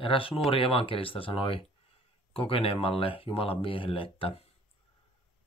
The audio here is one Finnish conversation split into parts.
Eräs nuori evankelista sanoi kokeneemmalle Jumalan miehelle, että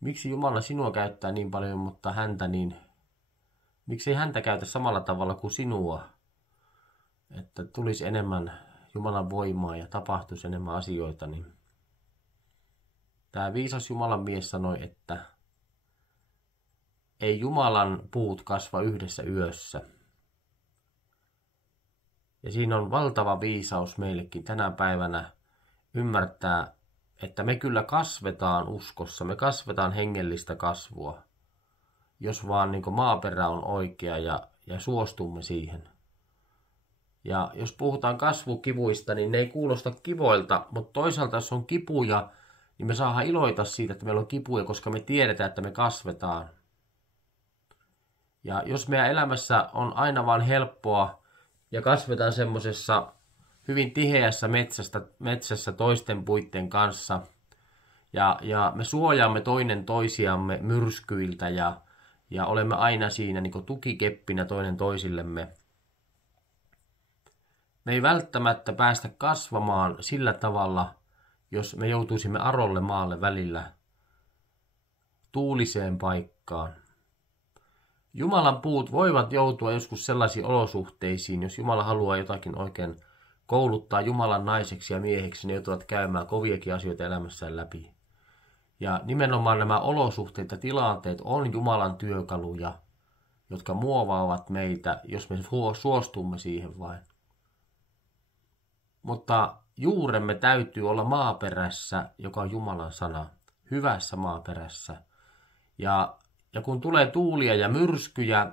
miksi Jumala sinua käyttää niin paljon, mutta häntä niin, miksi ei häntä käytä samalla tavalla kuin sinua, että tulisi enemmän Jumalan voimaa ja tapahtuisi enemmän asioita. Niin tämä viisas Jumalan mies sanoi, että ei Jumalan puut kasva yhdessä yössä. Ja siinä on valtava viisaus meillekin tänä päivänä ymmärtää, että me kyllä kasvetaan uskossa, me kasvetaan hengellistä kasvua, jos vaan niin kuin maaperä on oikea ja suostumme siihen. Ja jos puhutaan kasvukivuista, niin ne ei kuulosta kivoilta, mutta toisaalta jos on kipuja, niin me saadaan iloita siitä, että meillä on kipuja, koska me tiedetään, että me kasvetaan. Ja jos meidän elämässä on aina vaan helppoa ja kasvetaan semmoisessa hyvin tiheässä metsässä toisten puitten kanssa ja me suojaamme toinen toisiamme myrskyiltä ja olemme aina siinä niin kuin tukikeppinä toinen toisillemme. Me ei välttämättä päästä kasvamaan sillä tavalla, jos me joutuisimme arolle maalle välillä tuuliseen paikkaan. Jumalan puut voivat joutua joskus sellaisiin olosuhteisiin, jos Jumala haluaa jotakin oikein kouluttaa Jumalan naiseksi ja mieheksi, ne joutuvat käymään koviakin asioita elämässään läpi. Ja nimenomaan nämä olosuhteet ja tilanteet on Jumalan työkaluja, jotka muovaavat meitä, jos me suostumme siihen vain. Mutta juuremme täytyy olla maaperässä, joka on Jumalan sana, hyvässä maaperässä. Ja kun tulee tuulia ja myrskyjä,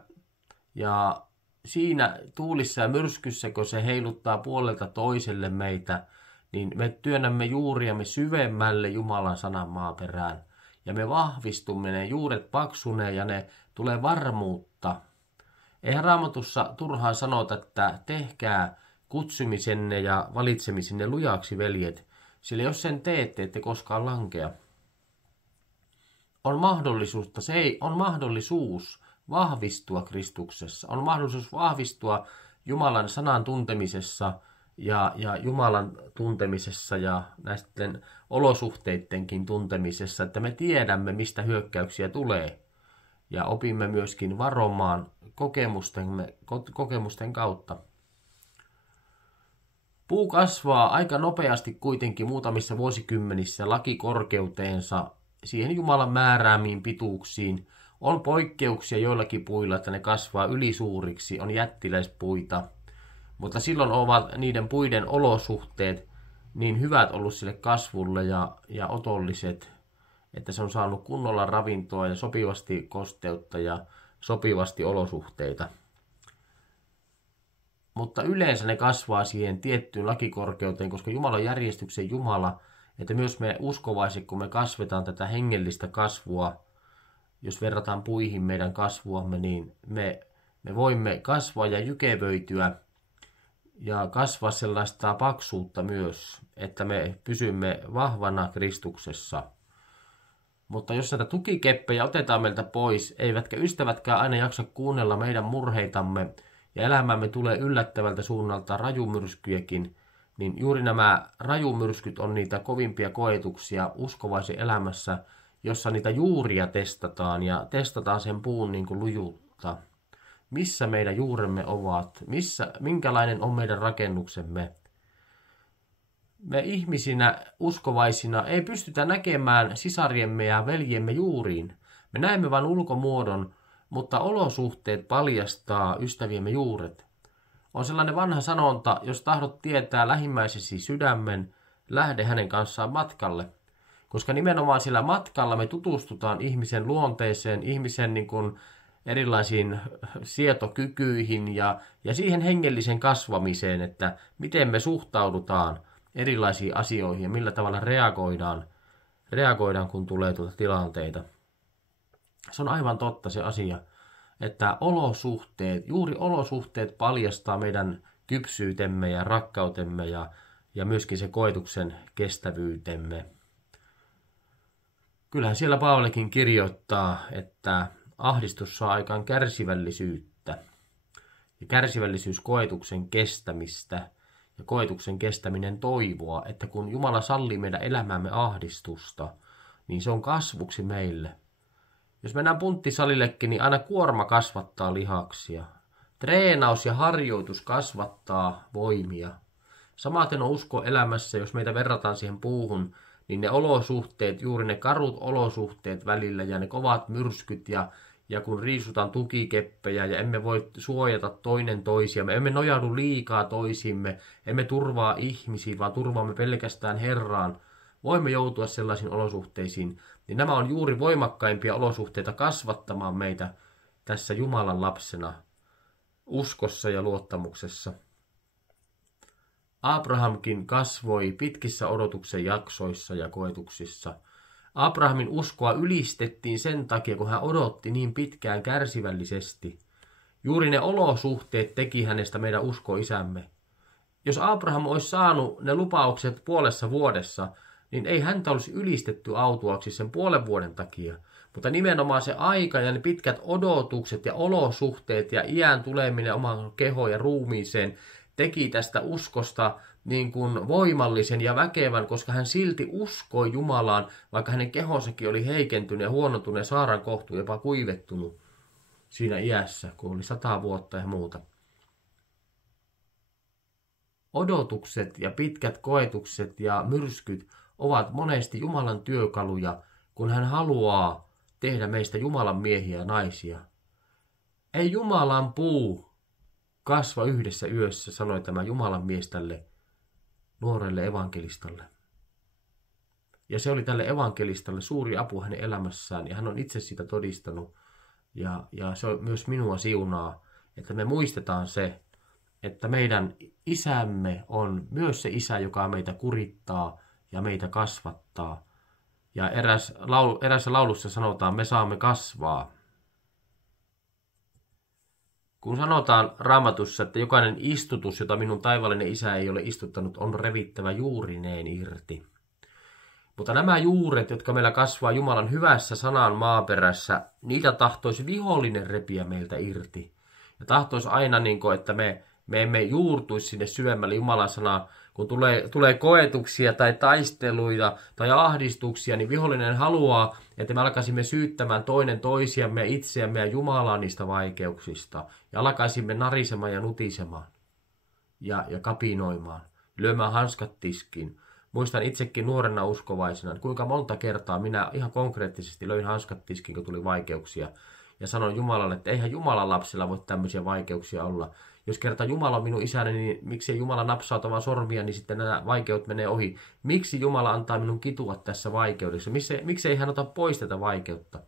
ja siinä tuulissa ja myrskyssä, kun se heiluttaa puolelta toiselle meitä, niin me työnnämme juuriamme syvemmälle Jumalan sanan maaperään. Ja me vahvistumme, ne juuret paksunee ja ne tulee varmuutta. Eihän Raamatussa turhaan sanota, että tehkää kutsumisenne ja valitsemisenne lujaksi, veljet, sillä jos sen teette, ette koskaan lankea. On mahdollisuus vahvistua Kristuksessa. On mahdollisuus vahvistua Jumalan sanan tuntemisessa ja Jumalan tuntemisessa ja näisten olosuhteittenkin tuntemisessa, että me tiedämme, mistä hyökkäyksiä tulee. Ja opimme myöskin varomaan kokemusten kautta. Puu kasvaa aika nopeasti kuitenkin muutamissa vuosikymmenissä lakikorkeuteensa siihen Jumalan määräämiin pituuksiin. On poikkeuksia joillakin puilla, että ne kasvaa ylisuuriksi, on jättiläispuita. Mutta silloin ovat niiden puiden olosuhteet niin hyvät ollut sille kasvulle ja otolliset, että se on saanut kunnolla ravintoa ja sopivasti kosteutta ja sopivasti olosuhteita. Mutta yleensä ne kasvaa siihen tiettyyn lakikorkeuteen, koska Jumala on järjestyksen Jumala, että myös me uskovaiset, kun me kasvetaan tätä hengellistä kasvua, jos verrataan puihin meidän kasvuamme, niin me voimme kasvaa ja jykevöityä ja kasvaa sellaista paksuutta myös, että me pysymme vahvana Kristuksessa. Mutta jos näitä tukikeppejä otetaan meiltä pois, eivätkä ystävätkään aina jaksa kuunnella meidän murheitamme ja elämämme tulee yllättävältä suunnalta rajumyrskyjäkin, niin juuri nämä rajumyrskyt on niitä kovimpia koetuksia uskovaisen elämässä, jossa niitä juuria testataan ja testataan sen puun niin kuin lujuutta. Missä meidän juuremme ovat? Minkälainen on meidän rakennuksemme? Me ihmisinä, uskovaisina, ei pystytä näkemään sisariemme ja veljemme juuriin. Me näemme vain ulkomuodon, mutta olosuhteet paljastaa ystäviemme juuret. On sellainen vanha sanonta, jos tahdot tietää lähimmäisesi sydämen, lähde hänen kanssaan matkalle. Koska nimenomaan sillä matkalla me tutustutaan ihmisen luonteeseen, ihmisen niin kuin erilaisiin sietokykyihin ja siihen hengelliseen kasvamiseen, että miten me suhtaudutaan erilaisiin asioihin ja millä tavalla reagoidaan kun tulee tilanteita. Se on aivan totta se asia, että juuri olosuhteet paljastaa meidän kypsyytemme ja rakkautemme ja myöskin se koetuksen kestävyytemme. Kyllähän siellä Paavalikin kirjoittaa, että ahdistus saa aikaan kärsivällisyyttä ja kärsivällisyys koetuksen kestämistä ja koetuksen kestäminen toivoa, että kun Jumala sallii meidän elämämme ahdistusta, niin se on kasvuksi meille. Jos mennään punttisalillekin, niin aina kuorma kasvattaa lihaksia. Treenaus ja harjoitus kasvattaa voimia. Samaten on usko elämässä, jos meitä verrataan siihen puuhun, niin ne olosuhteet, juuri ne karut olosuhteet välillä ja ne kovat myrskyt ja kun riisutaan tukikeppejä ja emme voi suojata toinen toisiamme, emme nojaudu liikaa toisimme, emme turvaa ihmisiin, vaan turvaamme pelkästään Herraan, voimme joutua sellaisiin olosuhteisiin, niin nämä on juuri voimakkaimpia olosuhteita kasvattamaan meitä tässä Jumalan lapsena, uskossa ja luottamuksessa. Abrahamkin kasvoi pitkissä odotuksen jaksoissa ja koetuksissa. Abrahamin uskoa ylistettiin sen takia, kun hän odotti niin pitkään kärsivällisesti. Juuri ne olosuhteet teki hänestä meidän uskoisämme. Jos Abraham olisi saanut ne lupaukset 5 vuodessa, niin ei häntä olisi ylistetty autuaksi sen 5 vuoden takia. Mutta nimenomaan se aika ja ne pitkät odotukset ja olosuhteet ja iän tuleminen omaan kehoon ja ruumiiseen teki tästä uskosta niin kuin voimallisen ja väkevän, koska hän silti uskoi Jumalaan, vaikka hänen kehonsakin oli heikentynyt ja huonontunut ja saaran kohtu jopa kuivettunut siinä iässä, kun oli 100 vuotta ja muuta. Odotukset ja pitkät koetukset ja myrskyt ovat monesti Jumalan työkaluja, kun hän haluaa tehdä meistä Jumalan miehiä ja naisia. Ei Jumalan puu kasva yhdessä yössä, sanoi tämä Jumalan mies tälle nuorelle evankelistalle. Ja se oli tälle evankelistalle suuri apu hänen elämässään, ja hän on itse siitä todistanut. Ja se on myös minua siunaa, että me muistetaan se, että meidän isämme on myös se isä, joka meitä kurittaa ja meitä kasvattaa. Ja erässä laulussa sanotaan, me saamme kasvaa. Kun sanotaan Raamatussa, että jokainen istutus, jota minun taivaallinen isä ei ole istuttanut, on revittävä juurineen irti. Mutta nämä juuret, jotka meillä kasvaa Jumalan hyvässä sanan maaperässä, niitä tahtoisi vihollinen repiä meiltä irti. Ja tahtoisi aina, että me emme juurtuisi sinne syvemmälle Jumalan sanaa. Kun tulee koetuksia tai taisteluita tai ahdistuksia, niin vihollinen haluaa, että me alkaisimme syyttämään toinen toisiamme ja itseämme ja Jumalaa niistä vaikeuksista. Ja alkaisimme narisemaan ja nutisemaan ja kapinoimaan, lyömään hanskat tiskiin. Muistan itsekin nuorena uskovaisena, että kuinka monta kertaa minä ihan konkreettisesti löin hanskat tiskiin, kun tuli vaikeuksia. Ja sanoin Jumalalle, että eihän Jumalan lapsilla voi tämmöisiä vaikeuksia olla. Jos kerta Jumala on minun isäni, niin miksi ei Jumala napsauta vaan sormia, niin sitten nämä vaikeudet menee ohi. Miksi Jumala antaa minun kitua tässä vaikeudessa? Miksi ei hän ota pois tätä vaikeutta?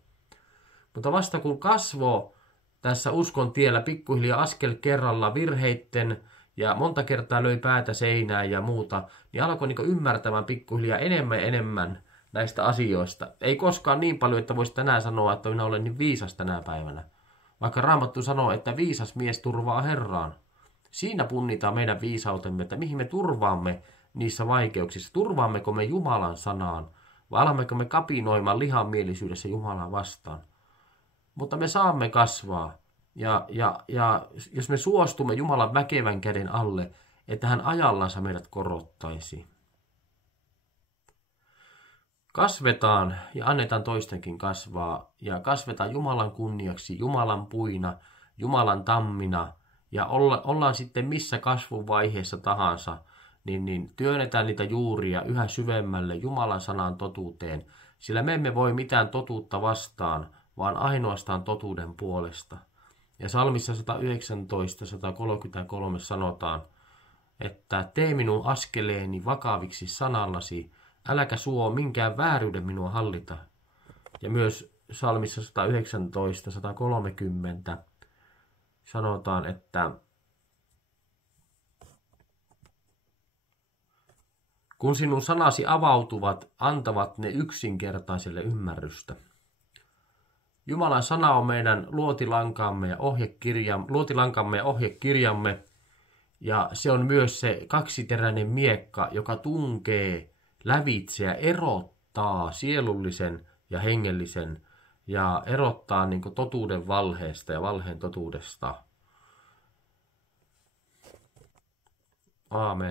Mutta vasta kun kasvoi tässä uskon tiellä pikkuhiljaa askel kerralla virheitten ja monta kertaa löi päätä seinään ja muuta, niin alkoi ymmärtämään pikkuhiljaa enemmän ja enemmän näistä asioista. Ei koskaan niin paljon, että voisi tänään sanoa, että minä olen niin viisas tänä päivänä. Vaikka Raamattu sanoo, että viisas mies turvaa Herraan. Siinä punnitaan meidän viisautemme, että mihin me turvaamme niissä vaikeuksissa. Turvaammeko me Jumalan sanaan vai alammeko me kapinoimaan lihanmielisyydessä Jumalaa vastaan. Mutta me saamme kasvaa ja jos me suostumme Jumalan väkevän käden alle, että hän ajallansa meidät korottaisi. Kasvetaan ja annetaan toistenkin kasvaa ja kasvetaan Jumalan kunniaksi, Jumalan puina, Jumalan tammina ja ollaan sitten missä kasvuvaiheessa tahansa, niin työnnetään niitä juuria yhä syvemmälle Jumalan sanan totuuteen, sillä me emme voi mitään totuutta vastaan, vaan ainoastaan totuuden puolesta. Ja Psalmissa 119:133 sanotaan, että tee minun askeleeni vakaviksi sanallasi, äläkä suo minkään vääryyden minua hallita. Ja myös Psalmissa 119:130 sanotaan, että kun sinun sanasi avautuvat, antavat ne yksinkertaiselle ymmärrystä. Jumalan sana on meidän luotilankamme ja ohjekirjamme, ja se on myös se kaksiteräinen miekka, joka tunkee lävitse ja erottaa sielullisen ja hengellisen ja erottaa totuuden valheesta ja valheen totuudesta. Aamen.